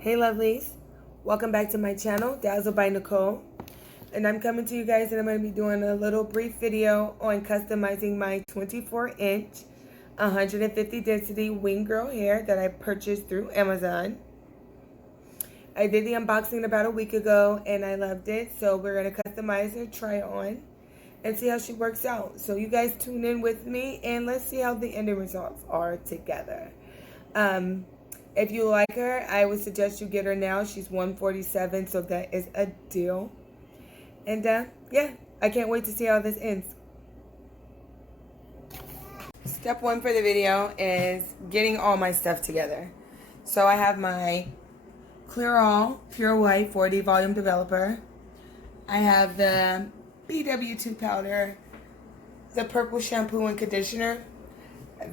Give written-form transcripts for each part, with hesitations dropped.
Hey lovelies, welcome back to my channel, Dazzle by Nicole. And I'm coming to you guys and I'm going to be doing a little brief video on customizing my 24-inch 150 density wing girl hair that I purchased through Amazon. I did the unboxing about a week ago and I loved it, so we're going to customize her, try it on, and see how she works out. So you guys tune in with me and let's see how the ending results are together. If you like her, I would suggest you get her now. She's $147, so that is a deal. And yeah, I can't wait to see how this ends. Step one for the video is getting all my stuff together. So I have my Clairol Pure White 4D Volume Developer. I have the BW2 powder, the purple shampoo and conditioner.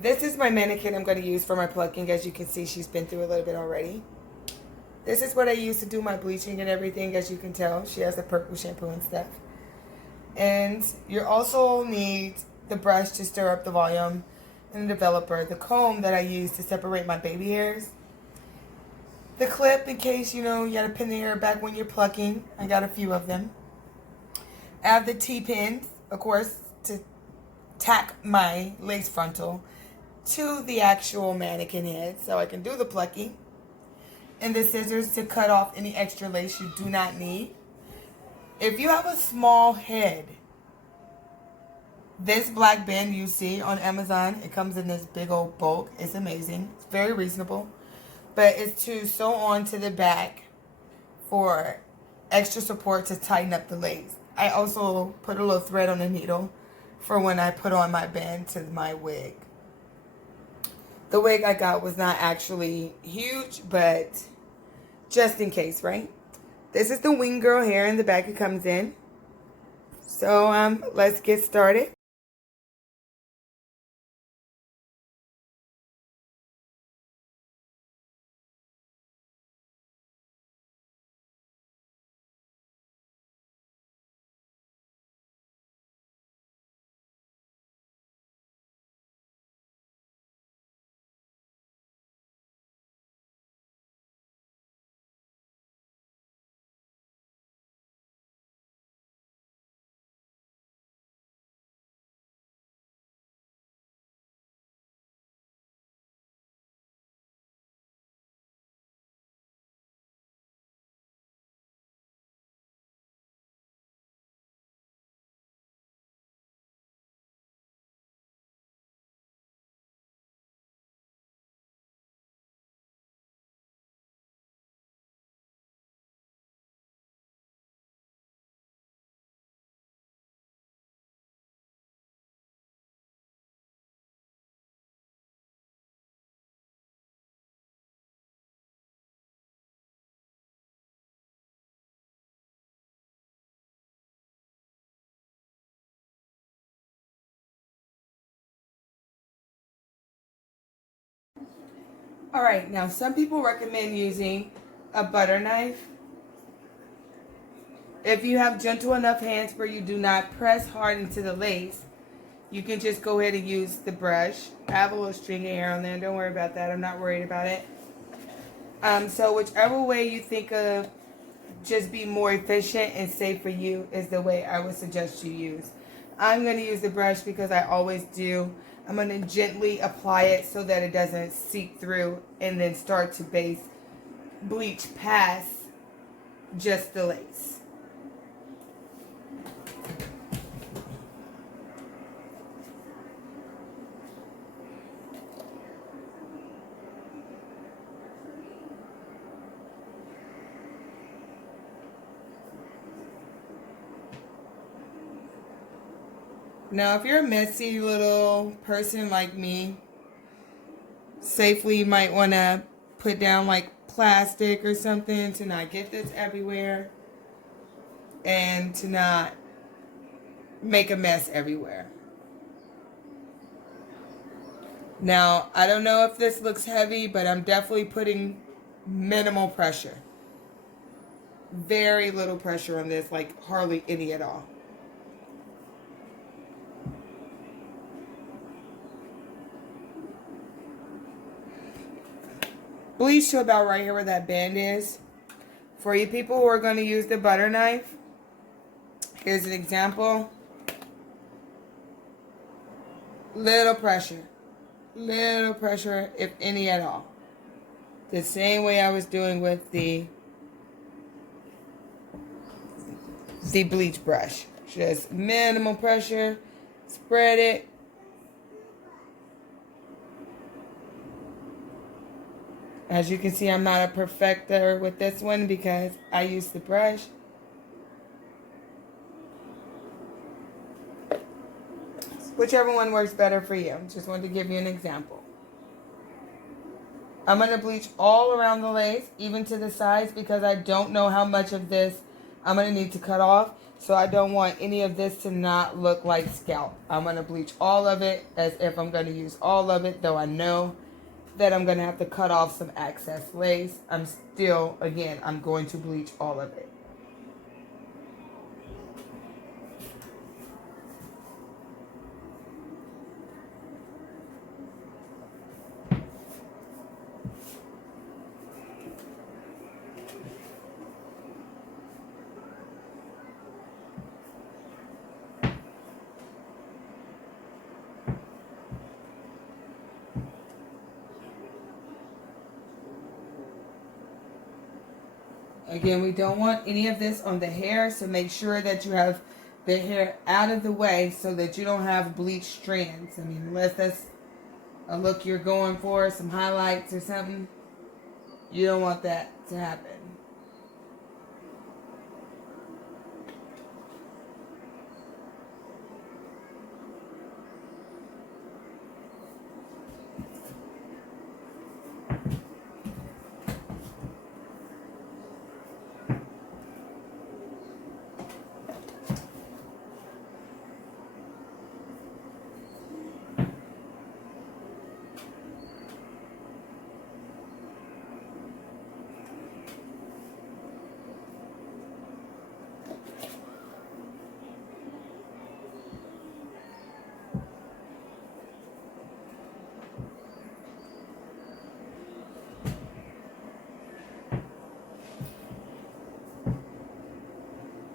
This is my mannequin I'm going to use for my plucking. As you can see, she's been through a little bit already. This is what I use to do my bleaching and everything. As you can tell, she has the purple shampoo and stuff. And you also need the brush to stir up the volume, and the developer, the comb that I use to separate my baby hairs, the clip in case, you know, you got to pin the hair back when you're plucking. I got a few of them. I have the T-pins, of course, to tack my lace frontal to the actual mannequin head so I can do the plucking, and the scissors to cut off any extra lace you do not need. If you have a small head, this black band you see on Amazon, it comes in this big old bulk. It's amazing. It's very reasonable, but it's to sew on to the back for extra support to tighten up the lace. I also put a little thread on the needle for when I put on my band to my wig. The wig I got was not actually huge, but just in case, right? This is the wing girl hair in the back it comes in. So let's get started. Alright, now some people recommend using a butter knife. If you have gentle enough hands where you do not press hard into the lace, you can just go ahead and use the brush. I have a little string of hair on there. Don't worry about that. I'm not worried about it. So whichever way you think of just be more efficient and safe for you is the way I would suggest you use. I'm going to use the brush because I always do. I'm going to gently apply it so that it doesn't seep through and then start to bleach past just the lace. Now, if you're a messy little person like me, safely you might want to put down like plastic or something to not get this everywhere and to not make a mess everywhere. Now, I don't know if this looks heavy, but I'm definitely putting minimal pressure. Very little pressure on this, like hardly any at all. bleach to about right here where that band is. For you people who are going to use the butter knife, here's an example. Little pressure, if any at all. The same way I was doing with the bleach brush. Just minimal pressure, spread it. As you can see, I'm not a perfecter with this one because I use the brush. Whichever one works better for you. Just wanted to give you an example. I'm going to bleach all around the lace, even to the sides, because I don't know how much of this I'm going to need to cut off. So I don't want any of this to not look like scalp. I'm going to bleach all of it as if I'm going to use all of it, though I know that I'm going to have to cut off some excess lace. I'm going to bleach all of it. Again, we don't want any of this on the hair, so make sure that you have the hair out of the way so that you don't have bleach strands. I mean, unless that's a look you're going for, some highlights or something, you don't want that to happen.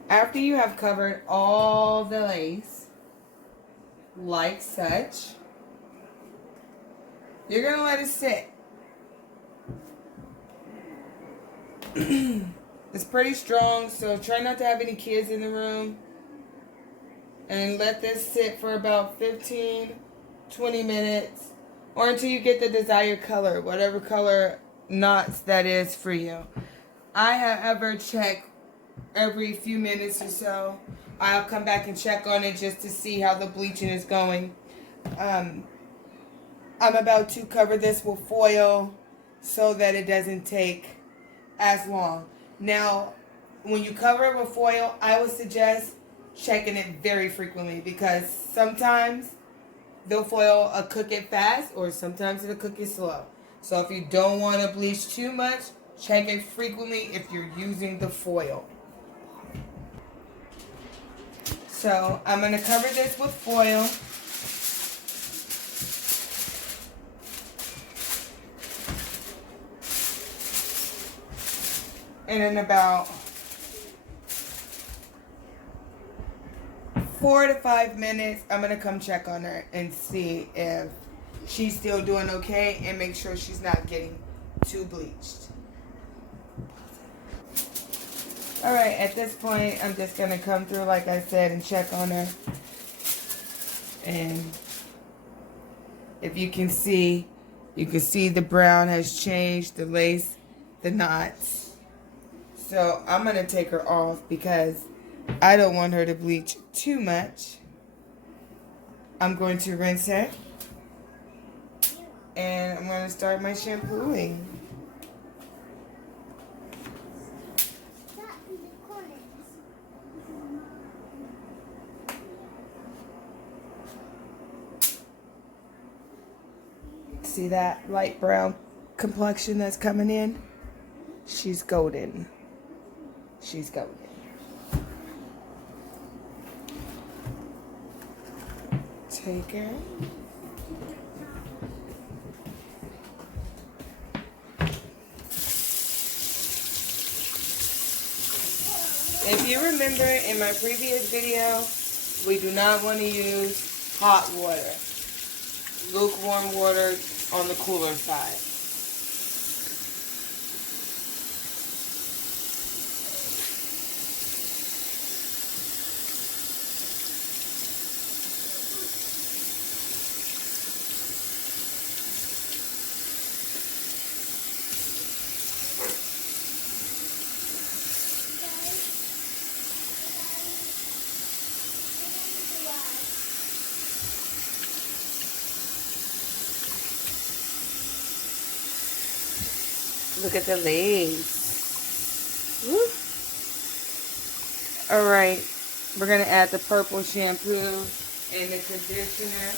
After you have covered all the lace, like such, you're going to let it sit. It's pretty strong, so try not to have any kids in the room. And let this sit for about 15, 20 minutes, or until you get the desired color, whatever color knots that is for you. I however check every few minutes or so. I'll come back and check on it just to see how the bleaching is going. I'm about to cover this with foil so that it doesn't take as long. Now, when you cover it with foil, I would suggest checking it very frequently, because sometimes the foil will cook it fast, or sometimes it'll cook it slow. So if you don't want to bleach too much, check it frequently if you're using the foil. So I'm going to cover this with foil. And in about 4 to 5 minutes, I'm going to come check on her and see if she's still doing okay, and make sure she's not getting too bleached. Alright, at this point, I'm just going to come through, like I said, and check on her. And if you can see the brown has changed, the lace, the knots. So I'm going to take her off because I don't want her to bleach too much. I'm going to rinse her. And I'm going to start my shampooing. See that light brown complexion that's coming in? She's golden. She's golden. Take her. If you remember in my previous video, we do not want to use hot water. Lukewarm water on the cooler side. Look at the lace. Woo. All right, we're gonna add the purple shampoo and the conditioner.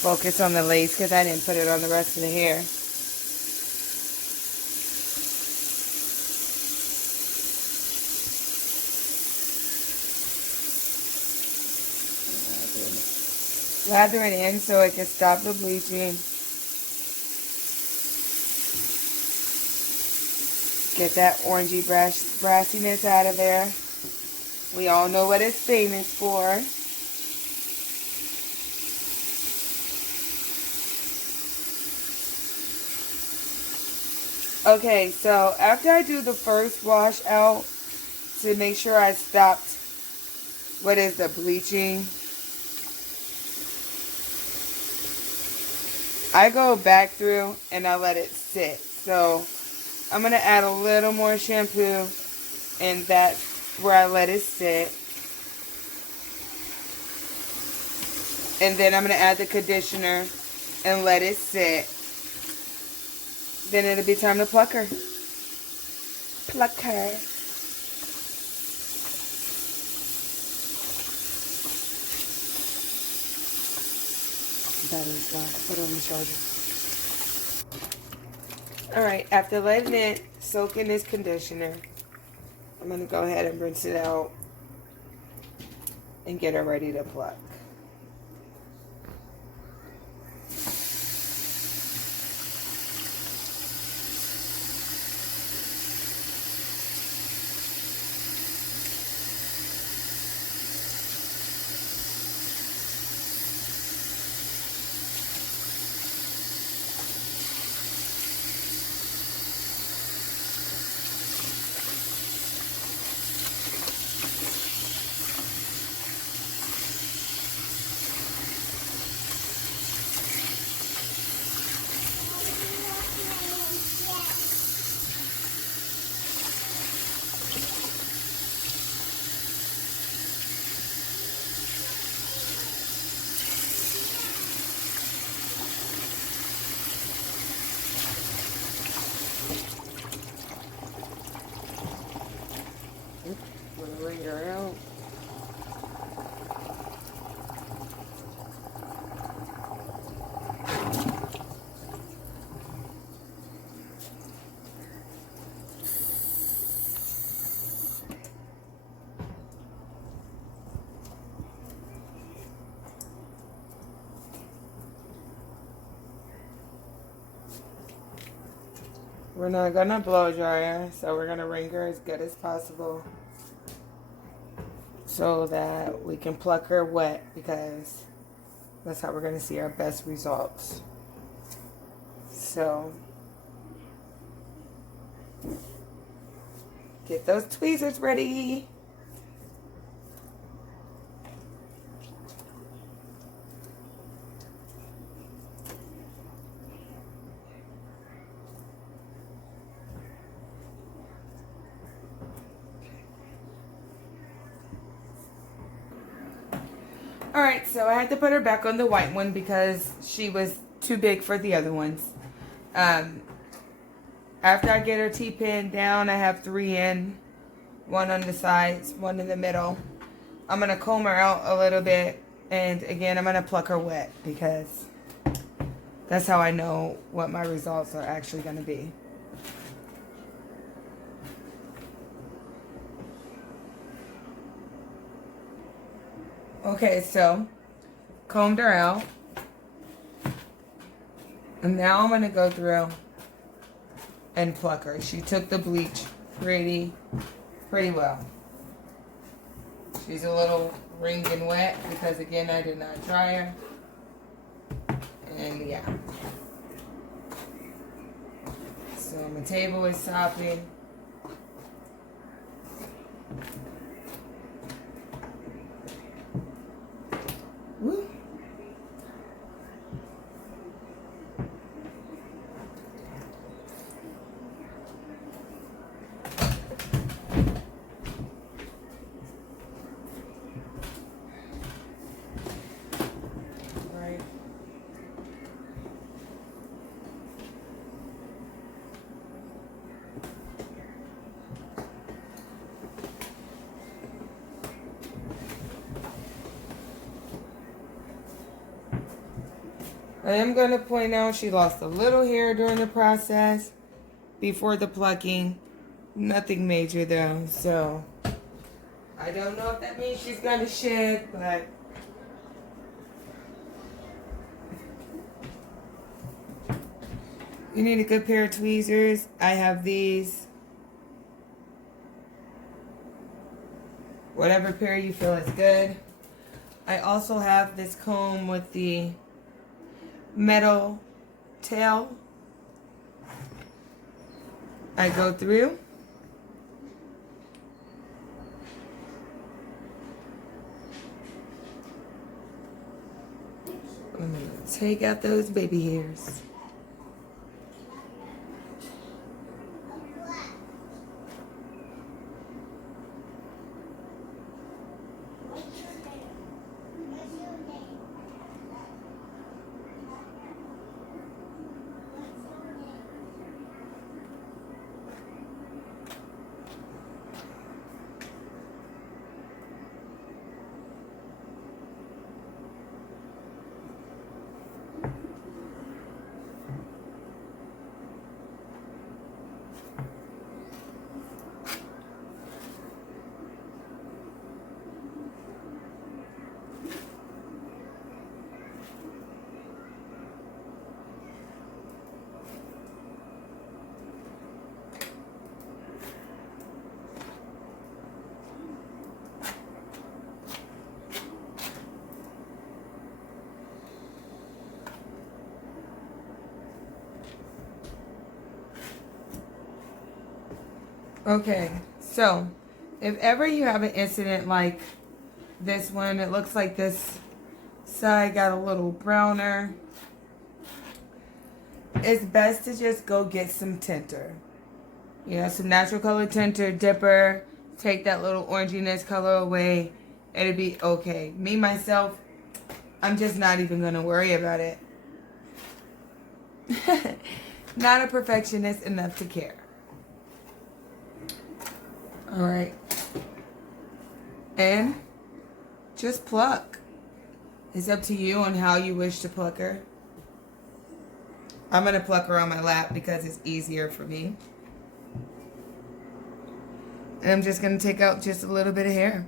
Focus on the lace because I didn't put it on the rest of the hair. Lather it in so it can stop the bleaching. Get that orangey brassiness out of there. We all know what it's famous for. Okay, so after I do the first wash out to make sure I stopped the bleaching, I go back through and I let it sit. So I'm going to add a little more shampoo, and that's where I let it sit. And then I'm going to add the conditioner and let it sit. Then it'll be time to pluck her. Pluck her. Battery's gone. Put it on the charger. Alright, after letting it soak in this conditioner, I'm going to go ahead and rinse it out and get her ready to pluck. Wring her out. We're not gonna blow dry her, so we're gonna wring her as good as possible so that we can pluck her wet, because that's how we're gonna see our best results. So get those tweezers ready. Alright, so I had to put her back on the white one because she was too big for the other ones. After I get her T-pin down, I have 3 in. 1 on the sides, 1 in the middle. I'm going to comb her out a little bit. And again, I'm going to pluck her wet because That's how I know what my results are actually going to be. Okay, so combed her out. And now I'm going to go through and pluck her. She took the bleach pretty well. She's a little wringed and wet because, again, I did not dry her. And yeah. So my table is sopping. Woo. I am going to point out she lost a little hair during the process before the plucking. Nothing major though, so I don't know if that means she's going to shed, but you need a good pair of tweezers. I have these. Whatever pair you feel is good. I also have this comb with the metal tail. I go through. I'm going to take out those baby hairs. Okay, so if ever you have an incident like this one, it looks like this side got a little browner. It's best to just go get some tinter. You know, some natural color tinter, dipper, take that little oranginess color away. It'll be okay. Me, myself, I'm just not even going to worry about it. Not a perfectionist enough to care. Alright. And just pluck. It's up to you on how you wish to pluck her. I'm going to pluck her on my lap because it's easier for me. And I'm just going to take out just a little bit of hair.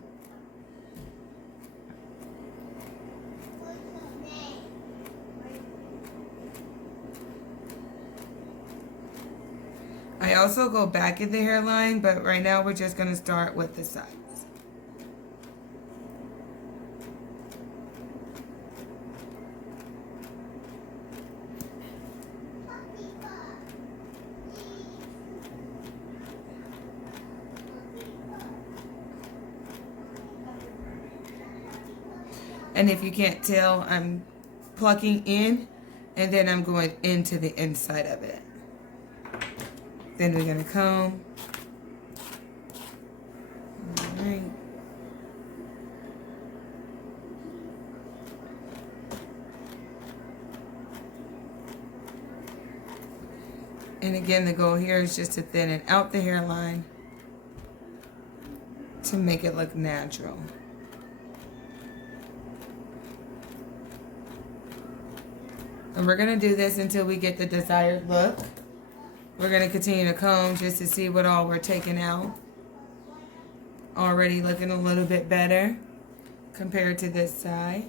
I also go back in the hairline, but right now we're just going to start with the sides. And if you can't tell, I'm plucking in and then I'm going into the inside of it. Then we're going to comb. All right. And again, the goal here is just to thin out the hairline to make it look natural. And we're going to do this until we get the desired look. We're going to continue to comb just to see what all we're taking out. Already looking a little bit better compared to this side.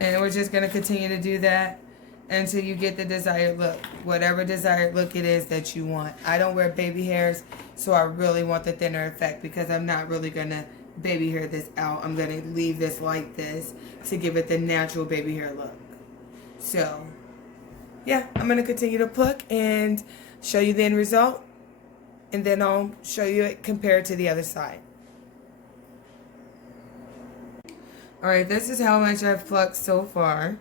And we're just going to continue to do that until you get the desired look. Whatever desired look it is that you want. I don't wear baby hairs, so I really want the thinner effect because I'm not really going to baby hair this out. I'm going to leave this like this to give it the natural baby hair look. So, yeah, I'm going to continue to pluck and show you the end result. And then I'll show you it compared to the other side. Alright, this is how much I've plucked so far.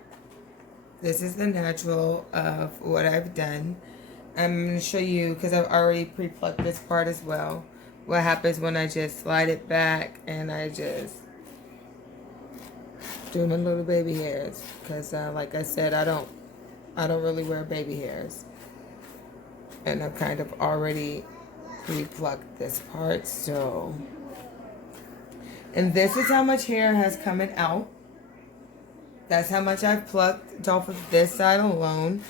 This is the natural of what I've done. I'm going to show you, because I've already pre-plucked this part as well, what happens when I just slide it back and I just do my little baby hairs. Because like I said, I don't really wear baby hairs. And I've kind of already pre-plucked this part, so... And this is how much hair has coming out. That's how much I've plucked off of this side alone.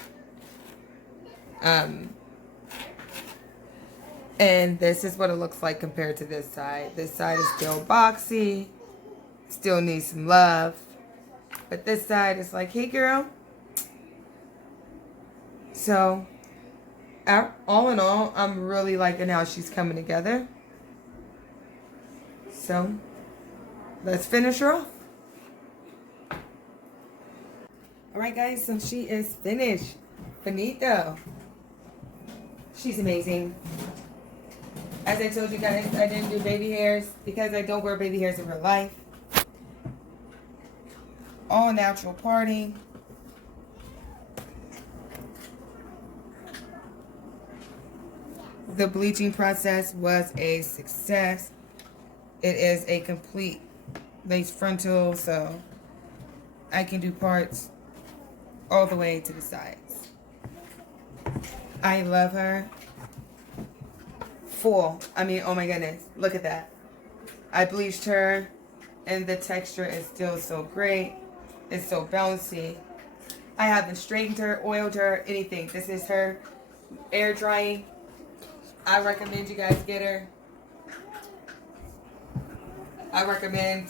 And this is what it looks like compared to this side. This side is still boxy. Still needs some love. But this side is like, hey girl. So, all in all, I'm really liking how she's coming together. So, let's finish her off. Alright guys, so she is finished. Finito. She's amazing. As I told you guys, I didn't do baby hairs because I don't wear baby hairs in real life. All natural parting. The bleaching process was a success. It is a complete lace frontal, so I can do parts all the way to the sides. I love her. Full. I mean, oh my goodness. Look at that. I bleached her and the texture is still so great. It's so bouncy. I haven't straightened her, oiled her, anything. This is her air drying. I recommend you guys get her. I recommend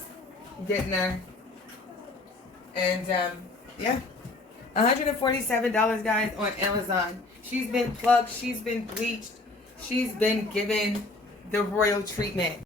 getting her. And yeah. $147 guys on Amazon. She's been plucked, she's been bleached, she's been given the royal treatment.